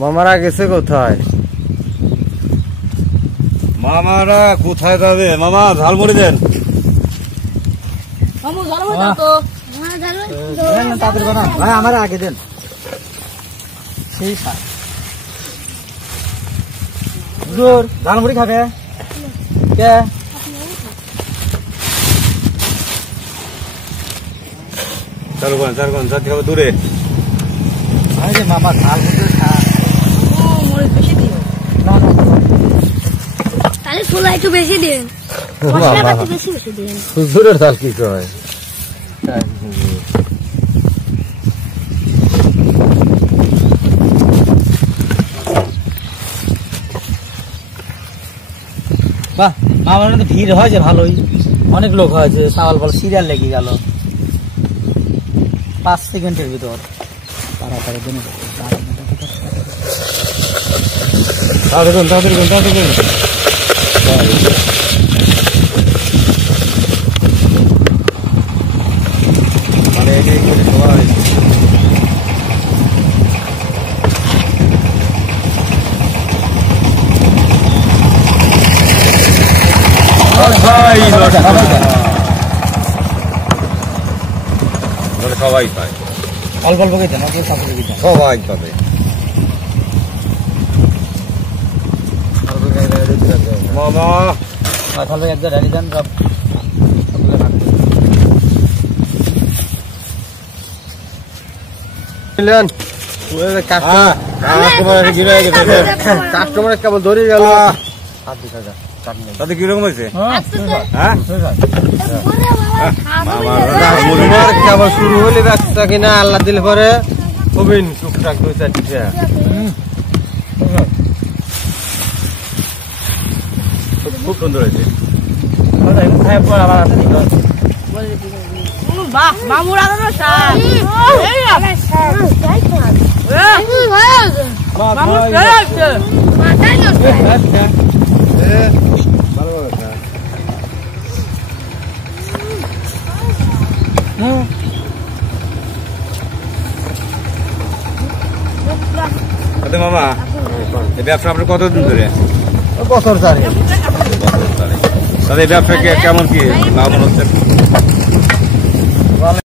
মামারা গেছে কোথায়? মামারা কোথায় যাবে? মামা ঝালমুড়ি দেন। আমার আগে দেন। সেই ঝালমুড়ি খাবে কে? চালু করেন যাতে খাবে দূরে। মামা ঝালমুড়ি তাহলে ছোলা একটু বেশি দিন, বেশি বেশি দিন। হুজুরের ঝাল কি কয়? বাহ, মামার তো ভিড় হয়েছে ভালোই, অনেক লোক হয়েছে। চাওয়াল বল সিরিয়াল লেগে গেল 5 সেকেন্ডের ভিতর। তাড়াতাড়ি দিন সবাই পায়, অল্প অল্প খেতেন, সবাই পাবে। মামা তাহলে একবার রেডি দেন সব। কাস্টমার কেবল ধরে গেল। তাতে কিরকম হয়েছে? কেবল শুরু হলে ব্যবসা কিনা আল্লাহ দিলে পরে খুবই টুকটাক 2-4 খুব সুন্দর হয়েছে। মামুর আগানো মামা এই ব্যবসা আপনার কতদিন ধরে? বছর 4। তাহলে এই ব্যবসা কেমন কি লাভ হচ্ছে?